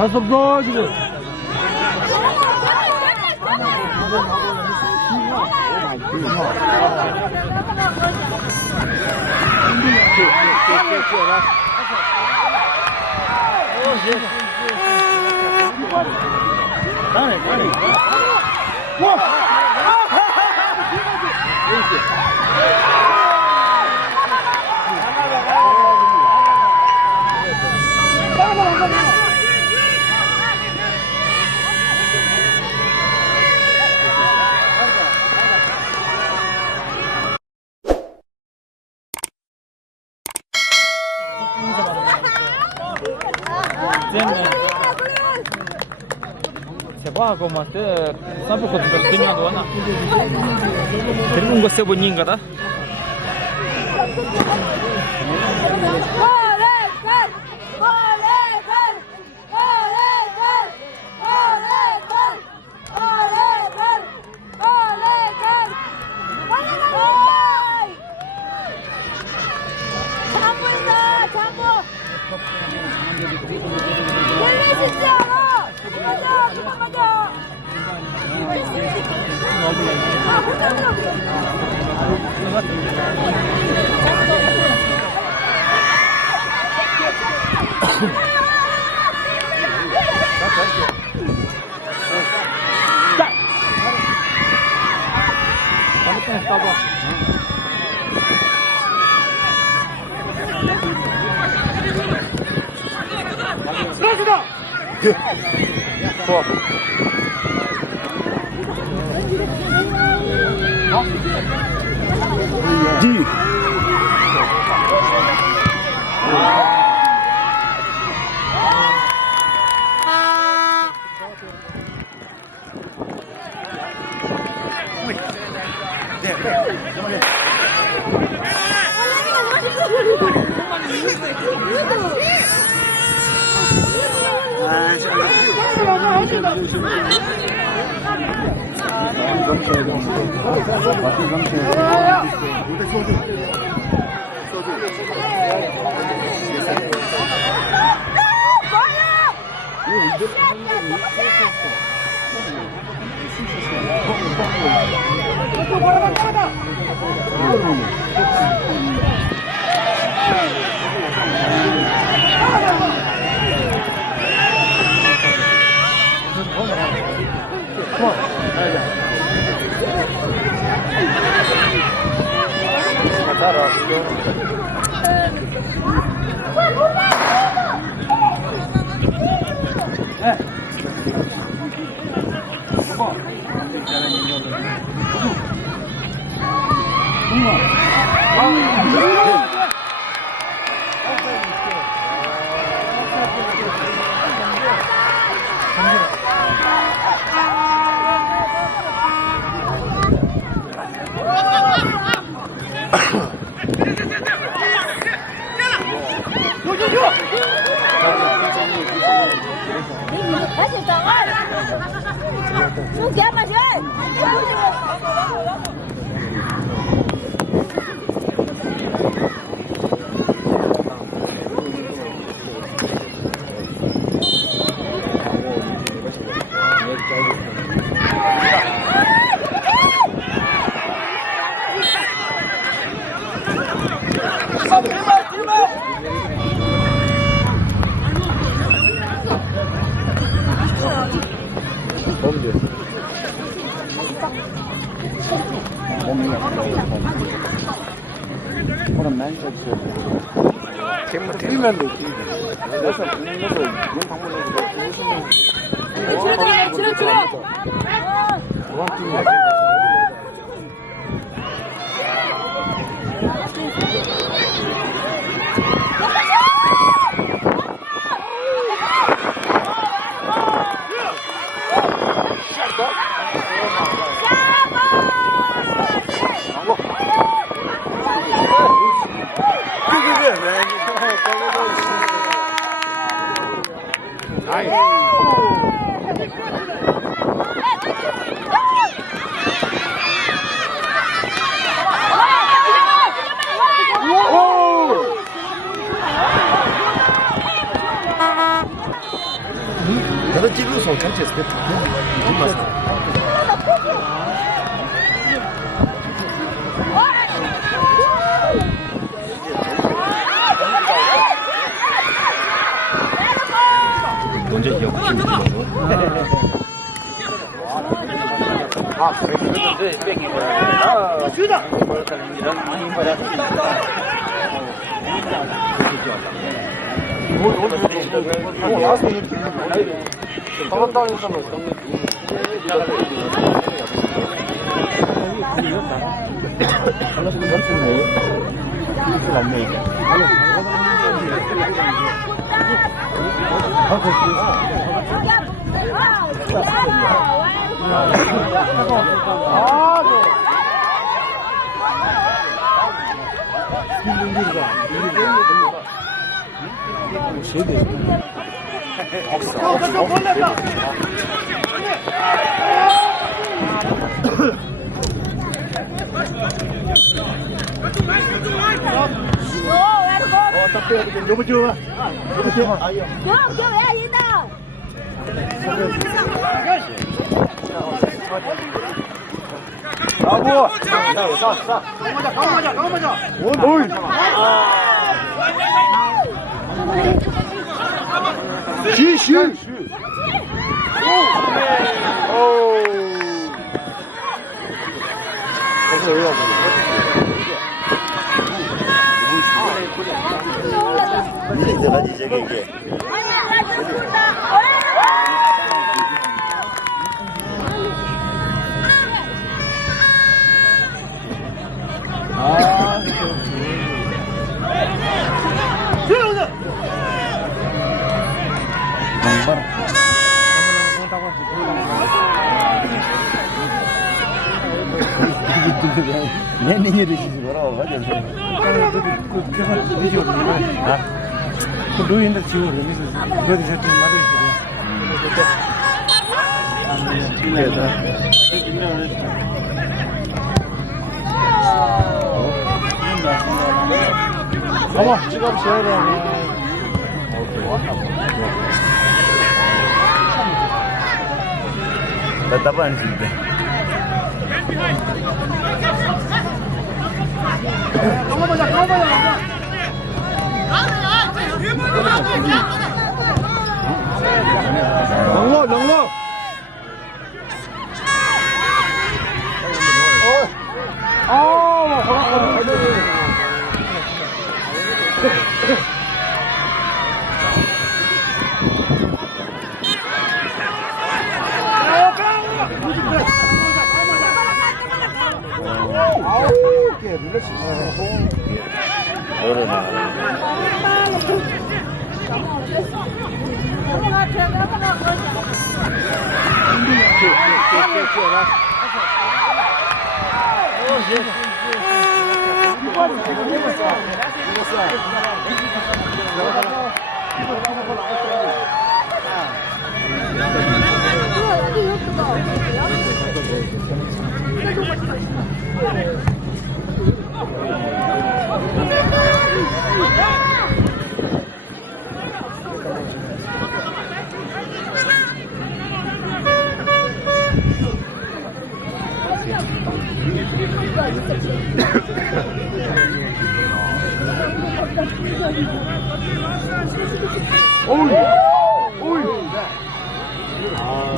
다 섭도 지금. Sebuah aku masih sampai kau sudah tinggal tu mana? Jadi kau nggak sebut nyingkat ah? 먼저 이어붙이면 아, 그래. 뺑이 뭐야. 주다. 이제 저기 이게. 내 능력이 되시지 뭐라고 가져오세요. 그 노인들 지금 여기서 그거를 좀 말해주세요. 어머, 지갑 지어라. 나 답안 했는데. 영로, 영로.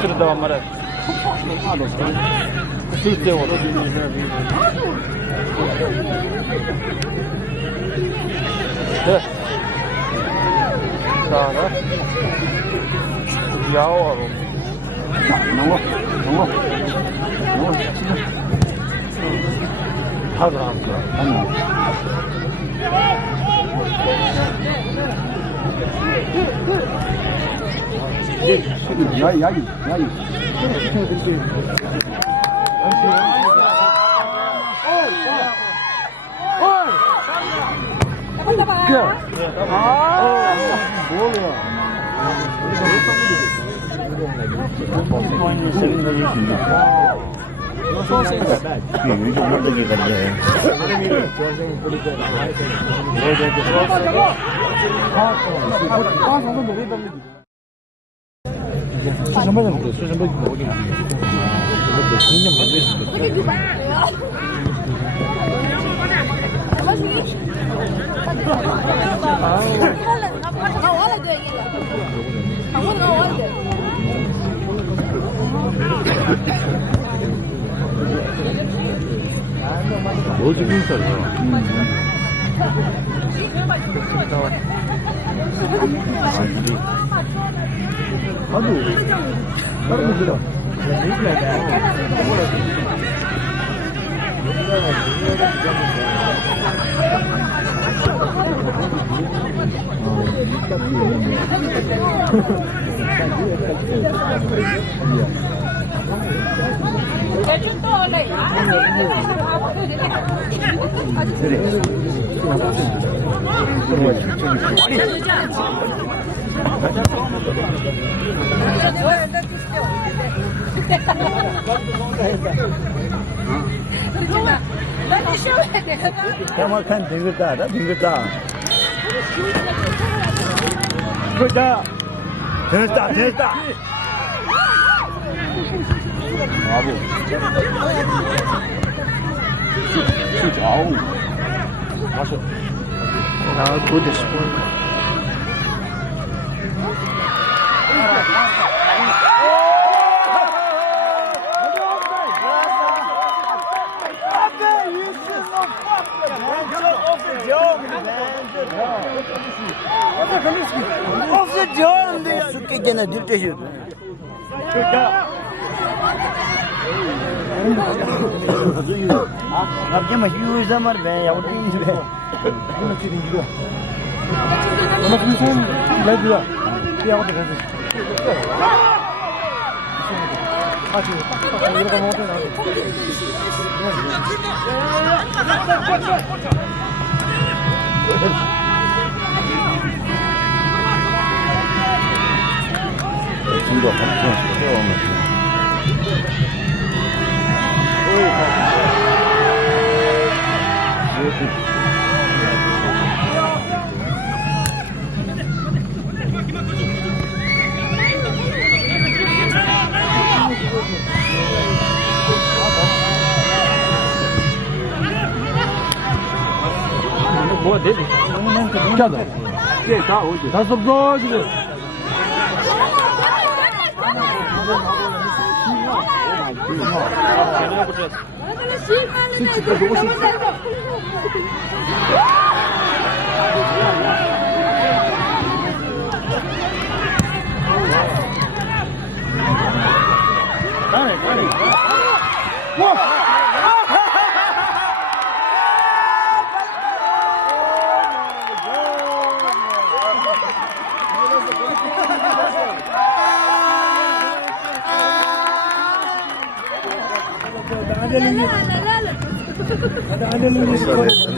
그러다 말해. 쓸데없어. 네. 자, 야워. 농어. 하도 안 써. 야이. 수산바다는 그 수산바다 먹이 그것도 2년 만들었을 때 어디 인사야? 아주 다른 분들아. 정확한 빙글다 알아? 빙글다. 그자 됐다, 됐다. 아부. 아우. 맛있어. 아, good spoon. 숙게 되나 들때죠. आपके मशहूर समर में या उठी में 엄마 무슨 레드야? 야, 어디 가지? 아주 이거 먹어도 중도 한번 떼어오면 뭐가 되지? 진짜다. 예, 다 어디? 다 섭도 지금.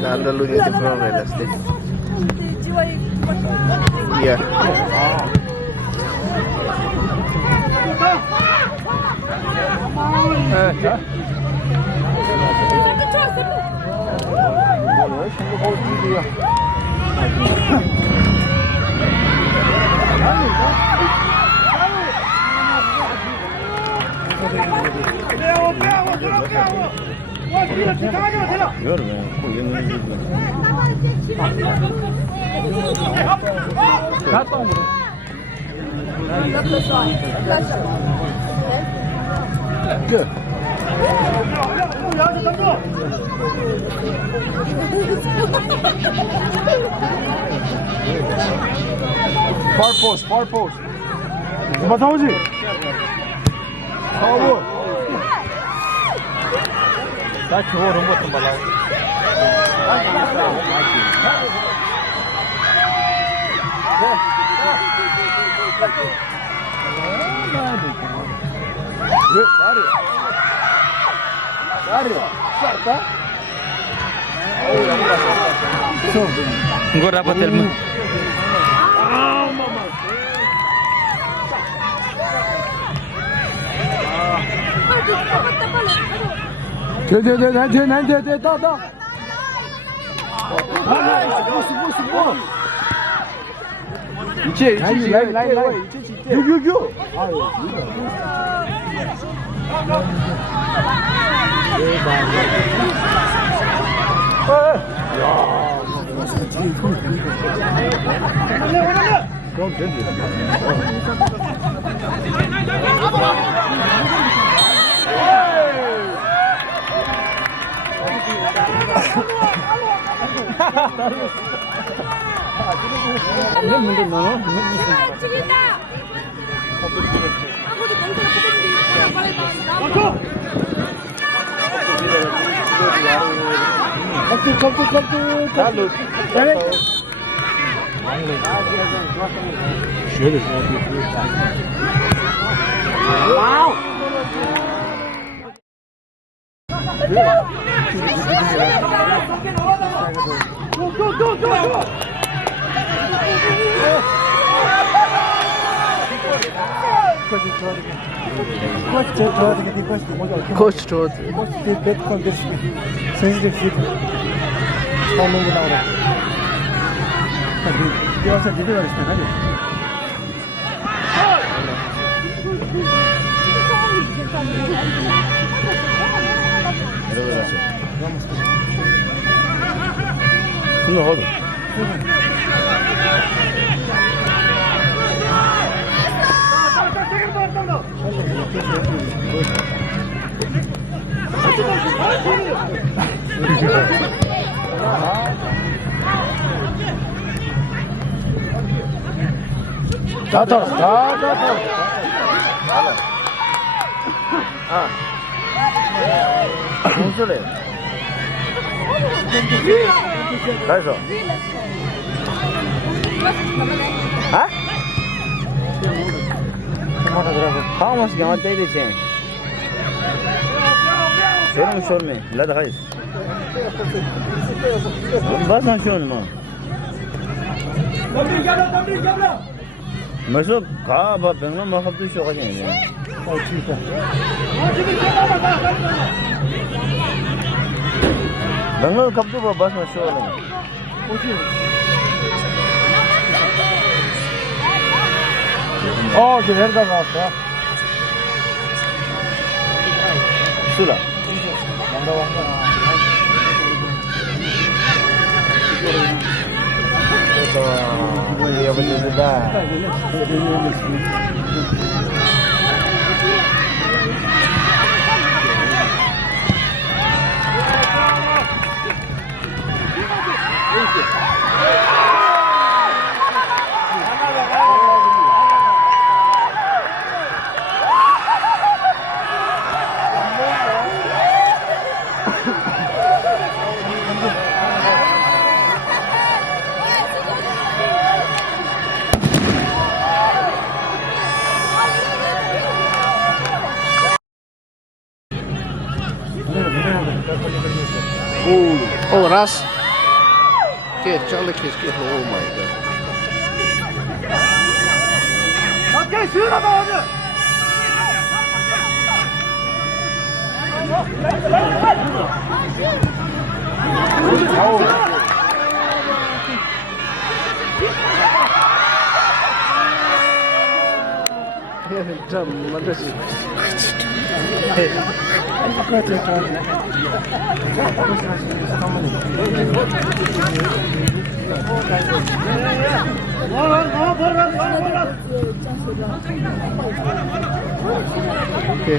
Ada lu di front realistic. Iya. Far post. Mas aonde? Salvo. 나 저런 것좀 발라. Enggak dapat ilmu. 네, 다. 이제 라이. 여기. 그럼 되지. 찍힌다. 아무도 멘트를 뽑았는데 빨리 나온다. Salud. Wow. Coach Road. The bed condition. Sensitive feet. Standing without it. You also did it, right? 손을 허도. 무슨 해? 가서. 아? Vamos que aguante de chen. Serum şorme. La da hayır. Basan şorme ma. Mesela kaba benimle mahaptı şu kadar yani. benimle kaptı bu basan şorme. 저 내려다 나왔어. 수라. 이거 뭐지다. Oh, ras. Kijk, Charlie kies, kijk, oh my god. Okay.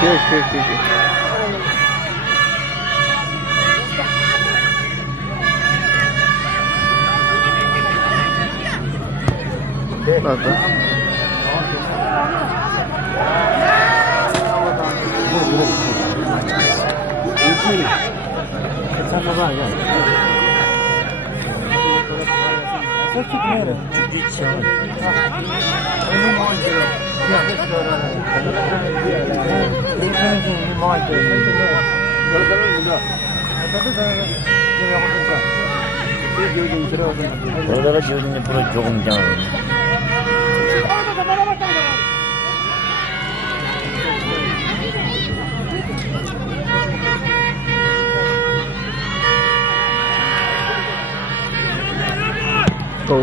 Cheers. Ладно. 그러다가 지어진 옆으로 조금 이상하네. 이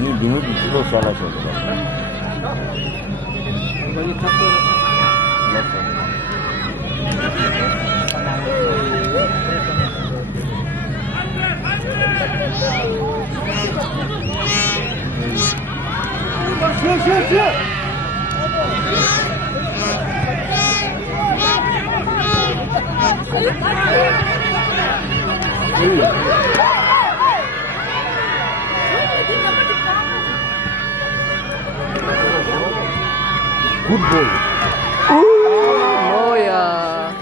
능력이 주로 잘라서 그래. 뭐야.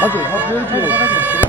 맞아.